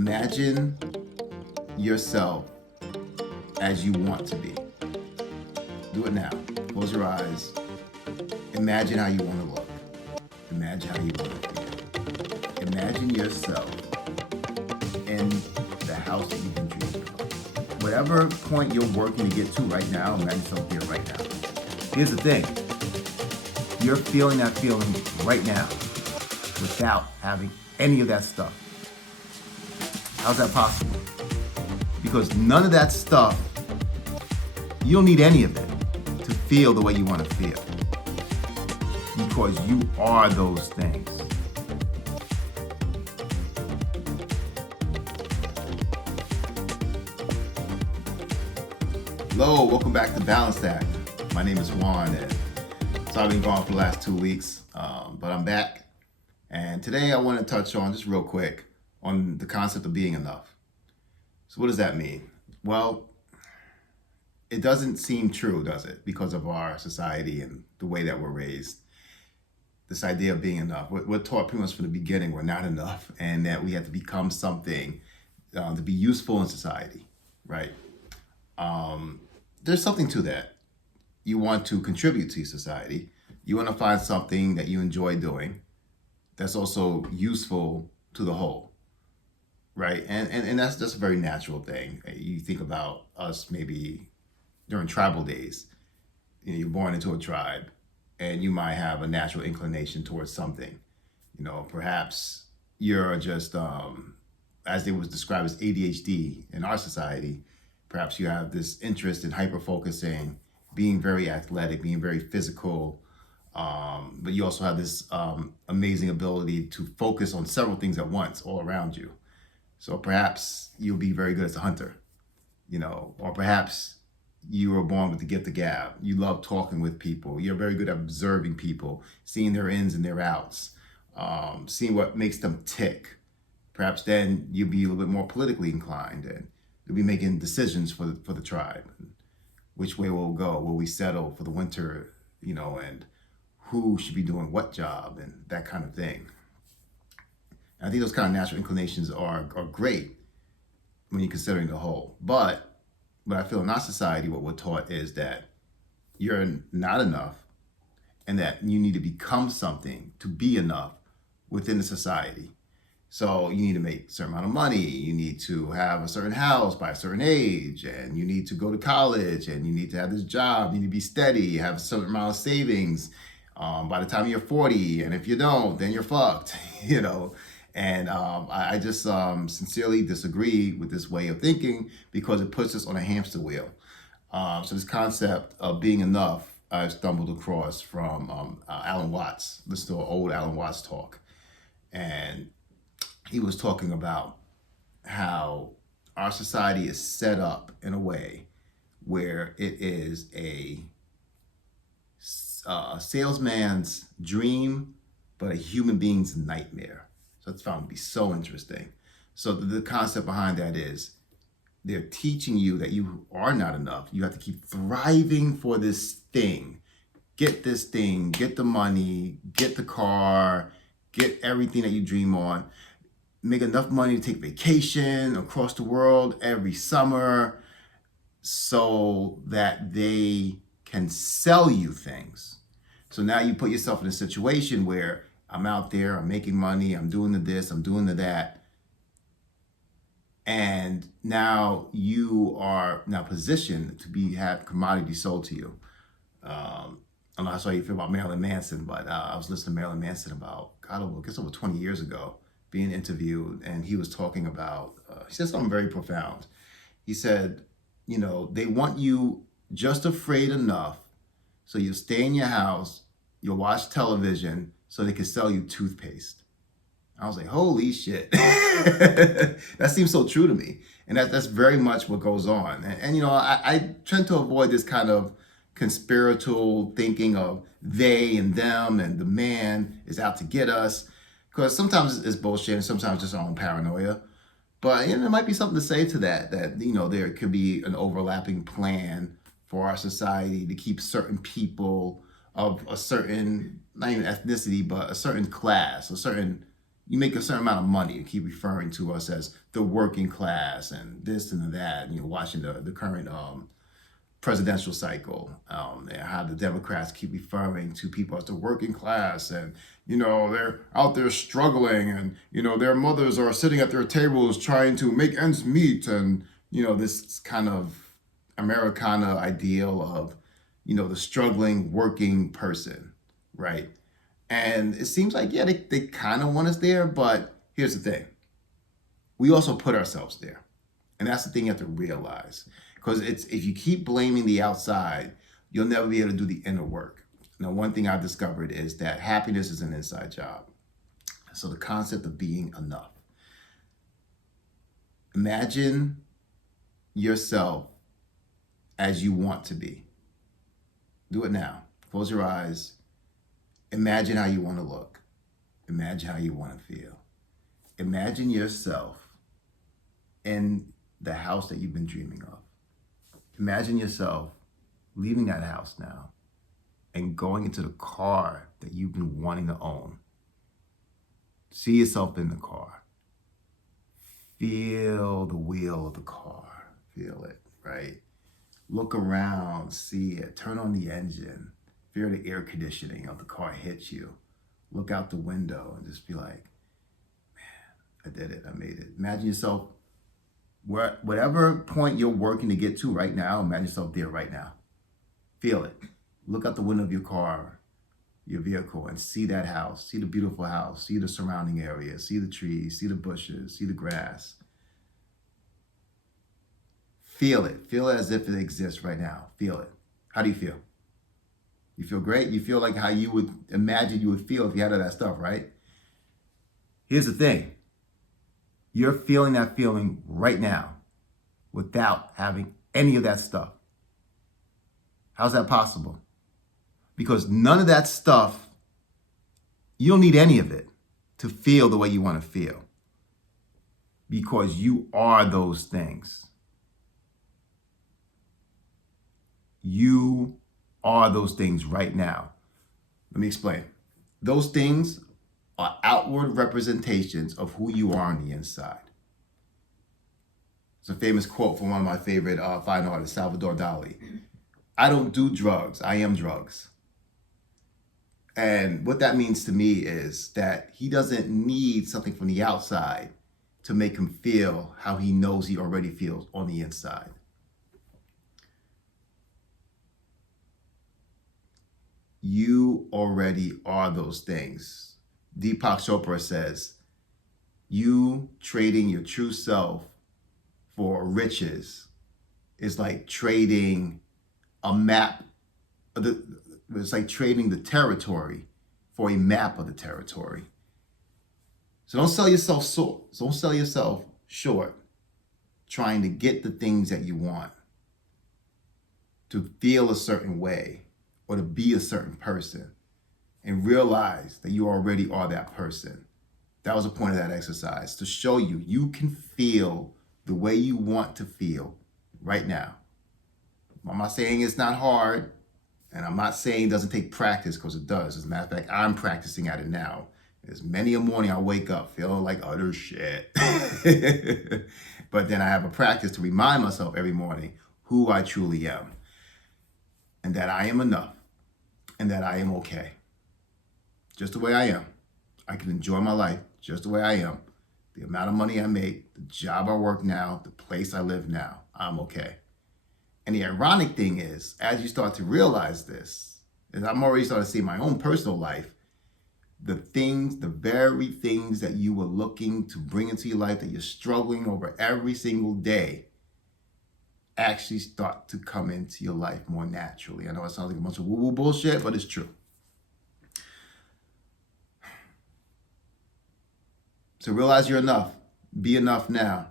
Imagine yourself as you want to be. Do it now. Close your eyes. Imagine how you want to look. Imagine how you want to feel. Imagine yourself in the house that you've been dreaming of. Whatever point you're working to get to right now, imagine yourself there right now. Here's the thing. You're feeling that feeling right now without having any of that stuff. How's that possible? Because none of that stuff, you don't need any of it to feel the way you want to feel. Because you are those things. Hello, welcome back to Balancedact. My name is Juan, and so I've been gone for the last 2 weeks, but I'm back. And today I want to touch on, just real quick, on the concept of being enough. So what does that mean? Well, it doesn't seem true, does it? Because of our society and the way that we're raised. This idea of being enough. We're taught pretty much from the beginning we're not enough and that we have to become something to be useful in society, right? There's something to that. You want to contribute to society. You want to find something that you enjoy doing that's also useful to the whole. Right, and that's just a very natural thing. You think about us maybe during tribal days. You know, you're born into a tribe, and you might have a natural inclination towards something. You know, perhaps you're just, as it was described as ADHD in our society. Perhaps you have this interest in hyper focusing, being very athletic, being very physical. But you also have this amazing ability to focus on several things at once, all around you. So perhaps you'll be very good as a hunter, you know, or perhaps you were born with the gift of gab. You love talking with people. You're very good at observing people, seeing their ins and their outs, seeing what makes them tick. Perhaps then you'll be a little bit more politically inclined and you'll be making decisions for the tribe. Which way we'll go? Will we settle for the winter, you know, and who should be doing what job and that kind of thing. I think those kind of natural inclinations are great when you're considering the whole. But I feel in our society, what we're taught is that you're not enough and that you need to become something to be enough within the society. So you need to make a certain amount of money, you need to have a certain house by a certain age, and you need to go to college, and you need to have this job, you need to be steady, have a certain amount of savings by the time you're 40, and if you don't, then you're fucked, you know. And I just sincerely disagree with this way of thinking because it puts us on a hamster wheel. So this concept of being enough, I stumbled across from Alan Watts. Listen to an old Alan Watts talk. And he was talking about how our society is set up in a way where it is a salesman's dream, but a human being's nightmare. So it's found to be so interesting. So the concept behind that is they're teaching you that you are not enough. You have to keep thriving for this thing. Get this thing, get the money, get the car, get everything that you dream on. Make enough money to take vacation across the world every summer so that they can sell you things. So now you put yourself in a situation where I'm out there, I'm making money, I'm doing the this, I'm doing the that. And now you are now positioned to have commodity sold to you. I don't know how you feel about Marilyn Manson, but I was listening to Marilyn Manson about, I guess over 20 years ago, being interviewed, and he was talking about, he said something very profound. He said, you know, they want you just afraid enough so you stay in your house, you'll watch television, so they could sell you toothpaste. I was like, holy shit. That seems so true to me. And that's very much what goes on. And you know, I tend to avoid this kind of conspiratorial thinking of they and them and the man is out to get us. Because sometimes it's bullshit and sometimes it's our own paranoia. But you know, there might be something to say to that, you know, there could be an overlapping plan for our society to keep certain people of a certain, not even ethnicity, but a certain class, a certain you make a certain amount of money and keep referring to us as the working class and this and that, and you're watching the current presidential cycle, and how the Democrats keep referring to people as the working class, and they're out there struggling, and their mothers are sitting at their tables trying to make ends meet, and this kind of Americana ideal of the struggling working person, right? And it seems like, yeah, they kind of want us there, but here's the thing. We also put ourselves there. And that's the thing you have to realize. Because if you keep blaming the outside, you'll never be able to do the inner work. Now, one thing I've discovered is that happiness is an inside job. So the concept of being enough. Imagine yourself as you want to be. Do it now. Close your eyes. Imagine how you want to look. Imagine how you want to feel. Imagine yourself in the house that you've been dreaming of. Imagine yourself leaving that house now and going into the car that you've been wanting to own. See yourself in the car. Feel the wheel of the car. Feel it, right? Look around, see it. Turn on the engine. Feel the air conditioning of the car hit you. Look out the window and just be like, man, I did it. I made it. Imagine yourself, whatever point you're working to get to right now, imagine yourself there right now. Feel it. Look out the window of your car, your vehicle, and see that house. See the beautiful house. See the surrounding area. See the trees. See the bushes. See the grass. Feel it. Feel it as if it exists right now. Feel it. How do you feel? You feel great? You feel like how you would imagine you would feel if you had all that stuff, right? Here's the thing. You're feeling that feeling right now without having any of that stuff. How's that possible? Because none of that stuff, you don't need any of it to feel the way you want to feel. Because you are those things. You are those things right now. Let me explain. Those things are outward representations of who you are on the inside. It's a famous quote from one of my favorite fine artists, Salvador Dali. I don't do drugs, I am drugs. And what that means to me is that he doesn't need something from the outside to make him feel how he knows he already feels on the inside. You already are those things. Deepak Chopra says, you trading your true self for riches is like trading a map. It's like trading the territory for a map of the territory. So don't sell yourself short. Don't sell yourself short trying to get the things that you want, to feel a certain way, or to be a certain person, and realize that you already are that person. That was the point of that exercise, to show you, you can feel the way you want to feel right now. I'm not saying it's not hard, and I'm not saying it doesn't take practice, because it does. As a matter of fact, I'm practicing at it now. There's many a morning I wake up feeling like utter shit. But then I have a practice to remind myself every morning who I truly am, and that I am enough, and that I am okay. Just the way I am. I can enjoy my life just the way I am. The amount of money I make, the job I work now, the place I live now, I'm okay. And the ironic thing is, as you start to realize this, and I'm already starting to see my own personal life, the very things that you were looking to bring into your life, that you're struggling over every single day, actually start to come into your life more naturally. I know it sounds like a bunch of woo-woo bullshit, but it's true. So realize you're enough. Be enough now.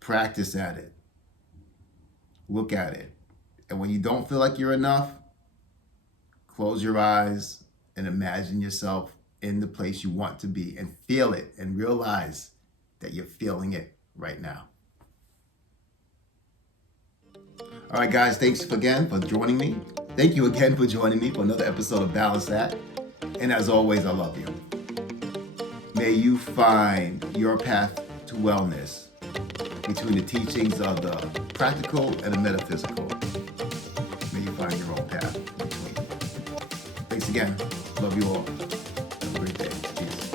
Practice at it. Look at it. And when you don't feel like you're enough, close your eyes and imagine yourself in the place you want to be, and feel it, and realize that you're feeling it right now. All right, guys, thanks again for joining me. Thank you again for joining me for another episode of Balance That. And as always, I love you. May you find your path to wellness between the teachings of the practical and the metaphysical. May you find your own path between. Thanks again. Love you all. Have a great day. Peace.